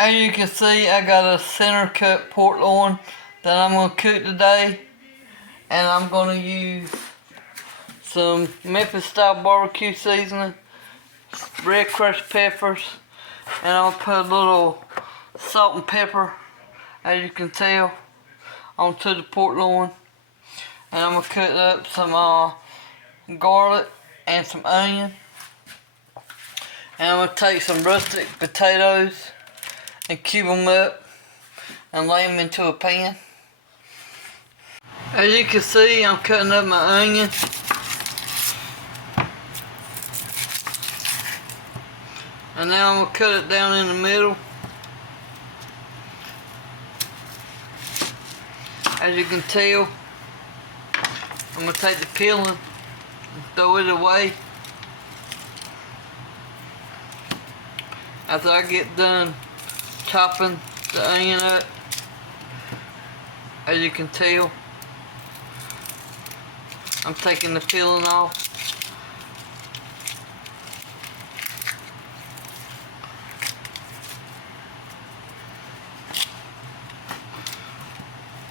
As you can see, I got a center cut pork loin that I'm going to cook today. And I'm going to use some Memphis style barbecue seasoning, red crushed peppers, and I'll put a little salt and pepper, as you can tell, onto the pork loin. And I'm going to cut up some garlic and some onion. And I'm going to take some rustic potatoes and cube them up and lay them into a pan. As you can see, I'm cutting up my onion. And now I'm going to cut it down in the middle. As you can tell, I'm going to take the peeling and throw it away. After I get done chopping the onion up, as you can tell, I'm taking the peeling off.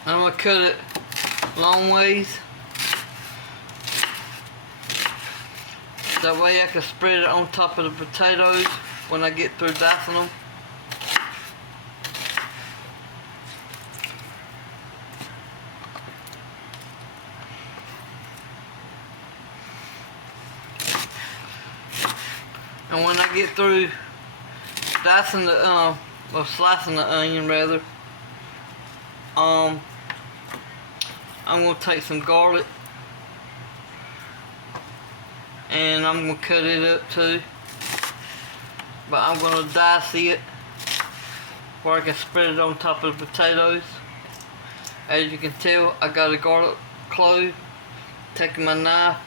I'm going to cut it long ways. That way I can spread it on top of the potatoes when I get through dicing them. And when I get through dicing the, or slicing the onion rather, I'm going to take some garlic and I'm going to cut it up too. But I'm going to dice it where I can spread it on top of the potatoes. As you can tell, I got a garlic clove. Taking my knife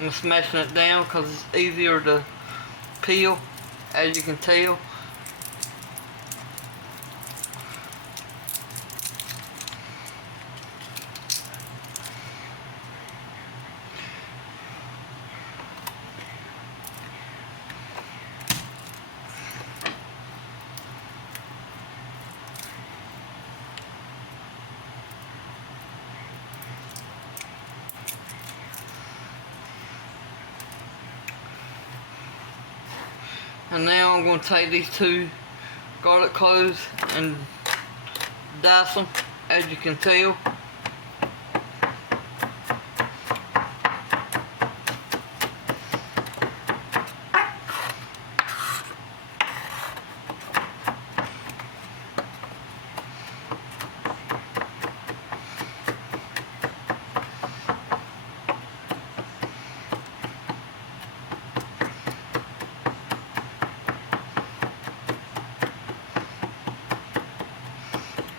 and smashing it down because it's easier to peel, as you can tell. And now I'm going to take these two garlic cloves and dice them, as you can tell.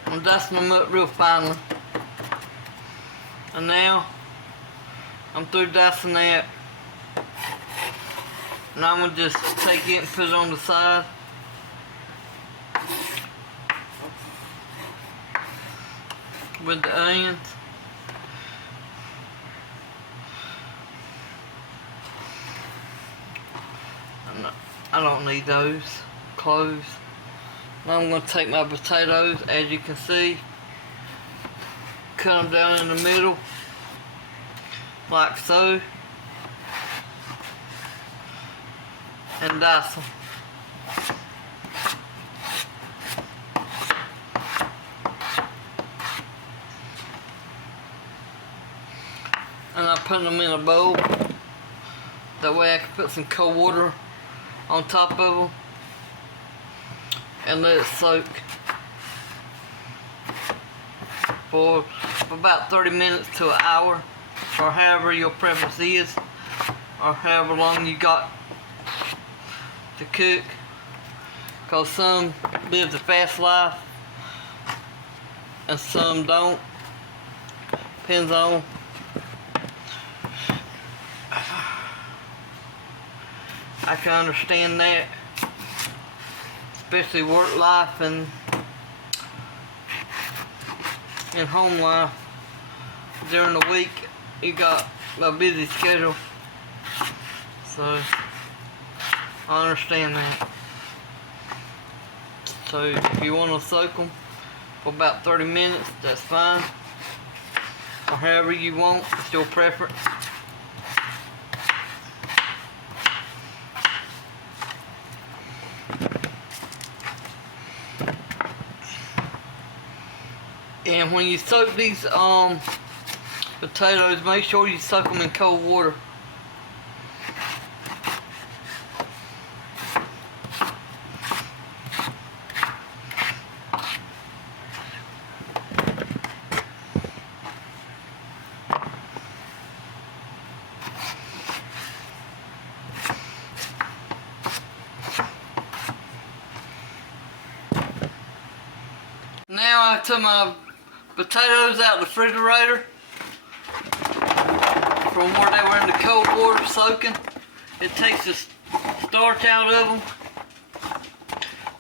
I'm dicing them up real finely. And now I'm through dicing that. And I'm going to just take it and put it on the side. With the onions. I don't need those cloves. Now I'm going to take my potatoes, as you can see, cut them down in the middle, like so, and dice them. And I put them in a bowl, that way I can put some cold water on top of them and let it soak for about 30 minutes to an hour, or however your preference is, or however long you got to cook, because some live the fast life and some don't. Depends on. I can understand that, especially work life and home life. During the week, you got a busy schedule, so I understand that. So if you want to soak them for about 30 minutes, that's fine. Or however you want, it's your preference. And when you soak these potatoes, make sure you soak them in cold water. Now I took my potatoes out of the refrigerator from where they were in the cold water soaking. It takes the starch out of them.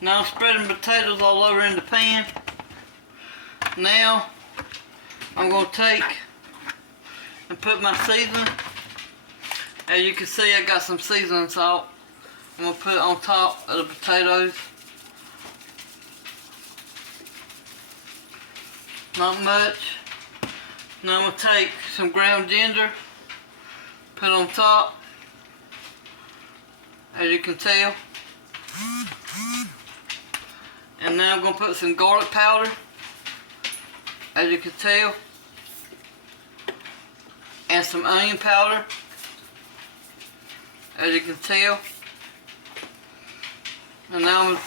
Now I'm spreading potatoes all over in the pan. Now I'm going to take and put my seasoning. As you can see, I got some seasoning salt. I'm going to put it on top of the potatoes. Not much. Now I'm going to take some ground ginger, put on top, as you can tell. And now I'm going to put some garlic powder, as you can tell. And some onion powder, as you can tell. And now I'm going to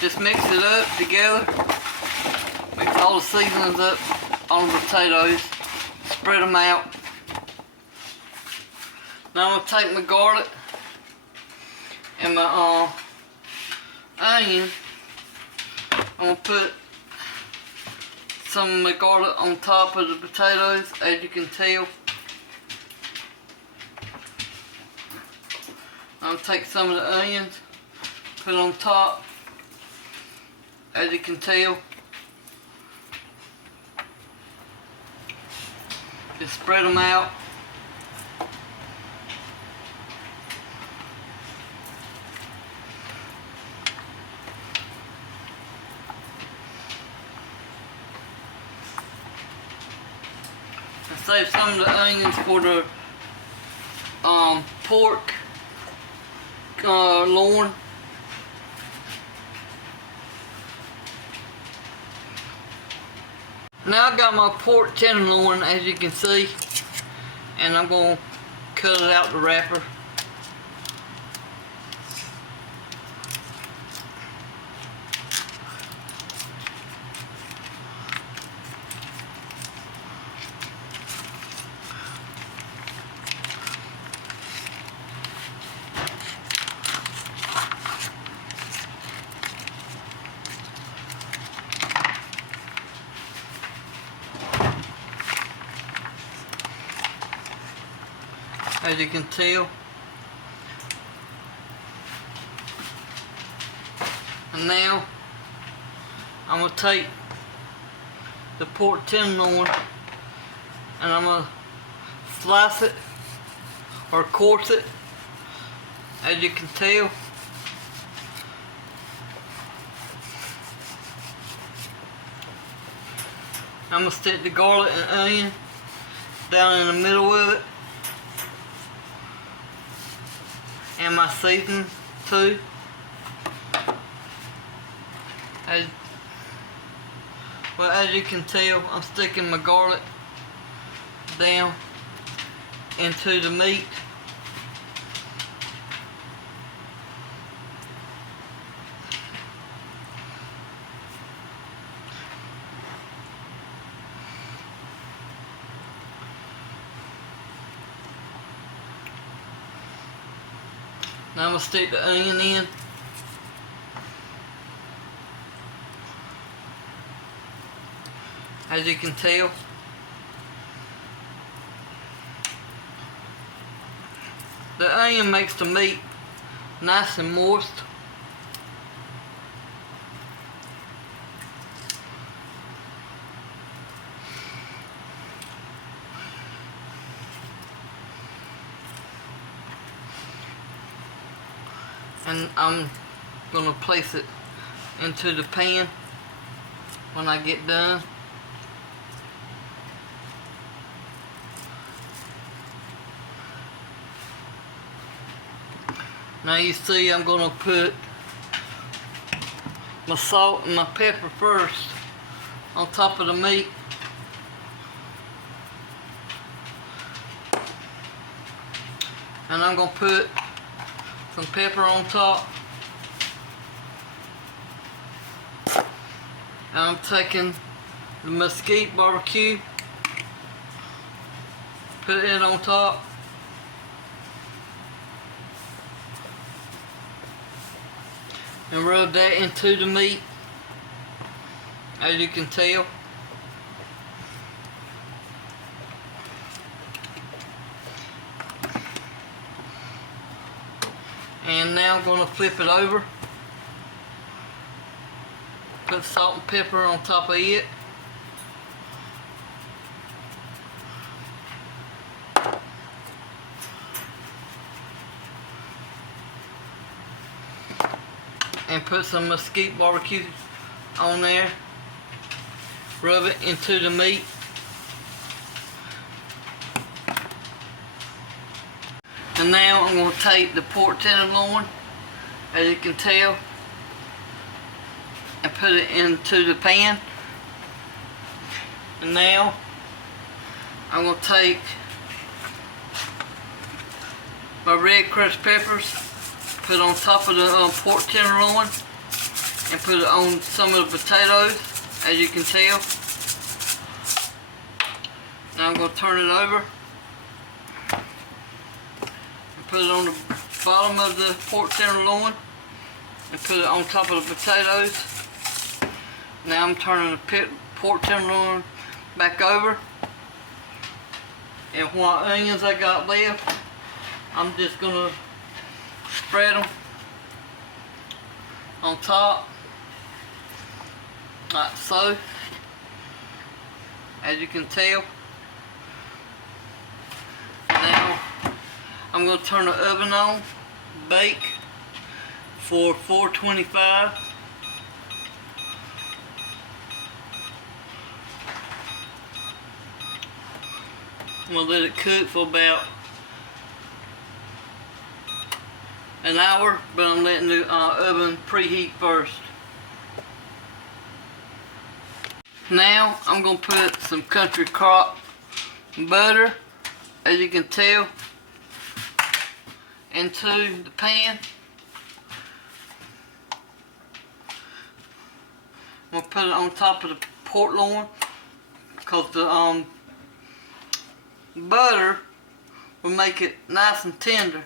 just mix it up together. Mix all the seasonings up on the potatoes, spread them out. Now I'm going to take my garlic and my onion. I'm going to put some of my garlic on top of the potatoes, as you can tell. I'm going to take some of the onions, put on top, as you can tell. Just spread them out. And save some of the onions for the pork loin. Now I got my pork tenderloin, as you can see, and I'm going to cut it out the wrapper. As you can tell. And now I'm going to take the pork tenderloin and I'm going to slice it or coarse it, as you can tell. I'm going to stick the garlic and onion down in the middle of it. And my seasoning too. As you can tell, I'm sticking my garlic down into the meat. Now I'm going to stick the onion in. As you can tell. The onion makes the meat nice and moist. And I'm going to place it into the pan when I get done. Now you see I'm gonna put my salt and my pepper first on top of the meat. And I'm gonna put some pepper on top. And I'm taking the mesquite barbecue, put it on top. And rub that into the meat, as you can tell. And now I'm going to flip it over. Put salt and pepper on top of it. And put some mesquite barbecue on there. Rub it into the meat. And now I'm going to take the pork tenderloin, as you can tell, and put it into the pan. And now I'm going to take my red crushed peppers, put on top of the pork tenderloin, and put it on some of the potatoes, as you can tell. Now I'm going to turn it over and put it on the bottom of the pork tenderloin and put it on top of the potatoes. Now I'm turning the pork tenderloin back over, and what onions I got left, I'm just going to spread them on top, like so, as you can tell. Now I'm going to turn the oven on, bake for 425. I'm going to let it cook for about an hour, but I'm letting the oven preheat first. Now I'm going to put some Country Crock butter, as you can tell, into the pan. I'm going to put it on top of the pork loin, because the butter will make it nice and tender.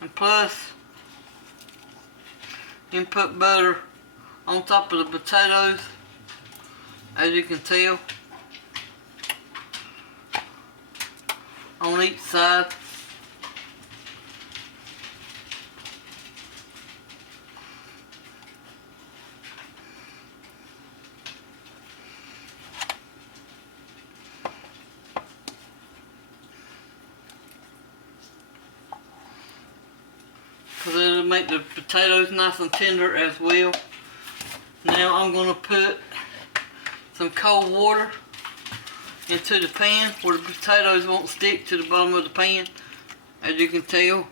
And plus, you can put butter on top of the potatoes, as you can tell, on each side. Because it'll make the potatoes nice and tender as well. Now I'm going to put some cold water into the pan where the potatoes won't stick to the bottom of the pan, as you can tell.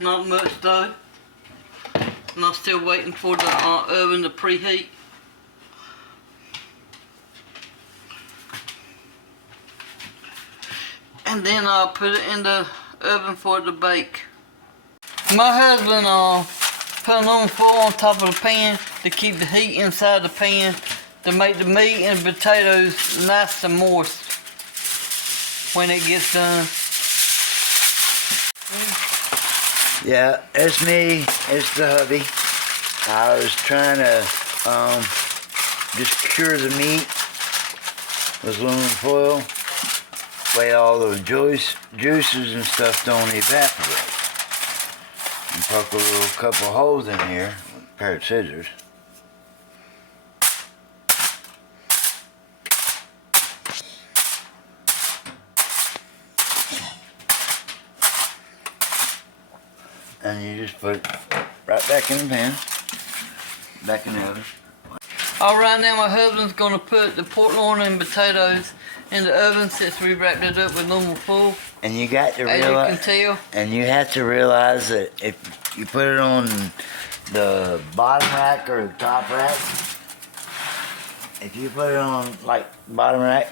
Not much though. And I'm still waiting for the oven to preheat. And then I'll put it in the oven for it to bake. My husband put aluminum foil on top of the pan to keep the heat inside the pan to make the meat and the potatoes nice and moist when it gets done. Yeah, it's me. It's the hubby. I was trying to just cure the meat with aluminum foil. Way all those juices and stuff don't evaporate. And poke a little couple holes in here with a pair of scissors. and you just put it right back in the pan, back in the oven. Alright, now my husband's gonna put the pork loin and potatoes in the oven since we wrapped it up with aluminum foil. And you got to As you realize, can tell. and you have to realize that if you put it on the bottom rack or the top rack, if you put it on like bottom rack,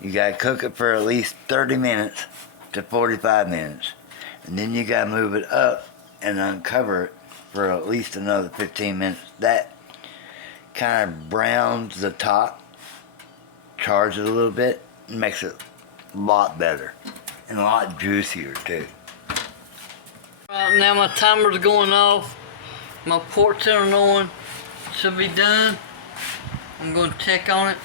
you gotta cook it for at least 30 minutes to 45 minutes. And then you gotta move it up and uncover it for at least another 15 minutes. That kind of browns the top, chars it a little bit, and makes it a lot better and a lot juicier too. Right now my timer's going off. My pork tenderloin should be done. I'm going to check on it.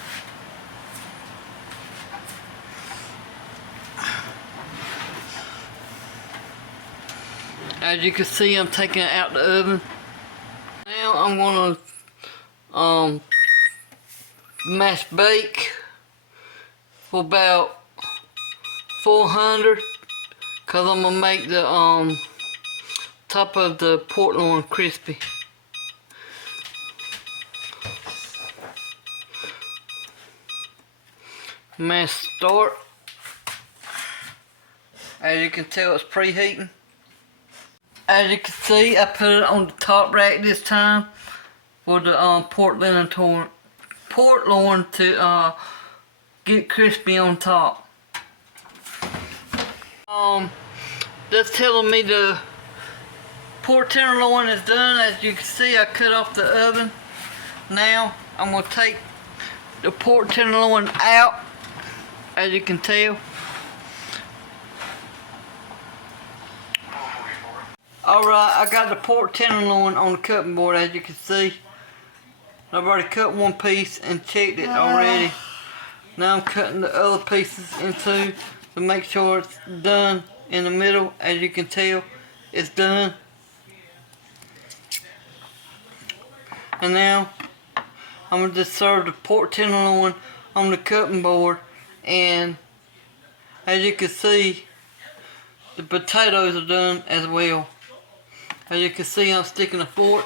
As you can see, I'm taking it out the oven. Now I'm going to mash bake for about 400, cause I'm gonna make the top of the pork loin crispy. Mash start. As you can tell, it's preheating. As you can see, I put it on the top rack this time for the pork loin to get crispy on top. That's telling me the pork tenderloin is done. As you can see, I cut off the oven. Now I'm gonna take the pork tenderloin out, as you can tell. Alright, I got the pork tenderloin on the cutting board, as you can see. I've already cut one piece and checked it already. Now I'm cutting the other pieces in two to make sure it's done in the middle. As you can tell, it's done. And now I'm gonna just serve the pork tenderloin on the cutting board, and as you can see, the potatoes are done as well. As you can see, I'm sticking a fork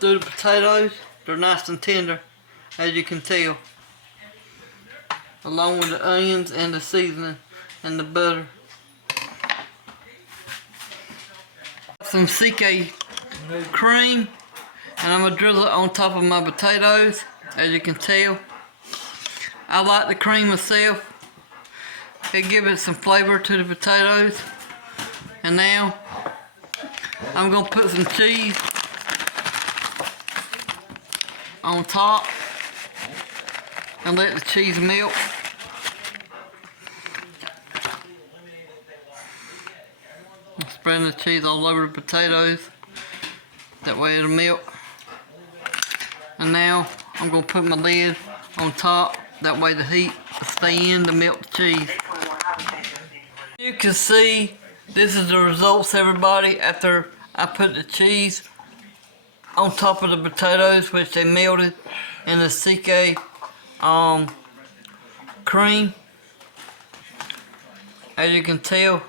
through the potatoes. They're nice and tender, as you can tell, along with the onions and the seasoning and the butter. Some CK cream, and I'm gonna drizzle it on top of my potatoes, as you can tell. I like the cream myself. It gives it some flavor to the potatoes. And now I'm gonna put some cheese on top and let the cheese melt. I'm spreading the cheese all over the potatoes. That way it'll melt. And now I'm gonna put my lid on top. That way the heat will stay in to melt the cheese. You can see this is the results, everybody, after I put the cheese on top of the potatoes, which they melted, and the CK cream. As you can tell,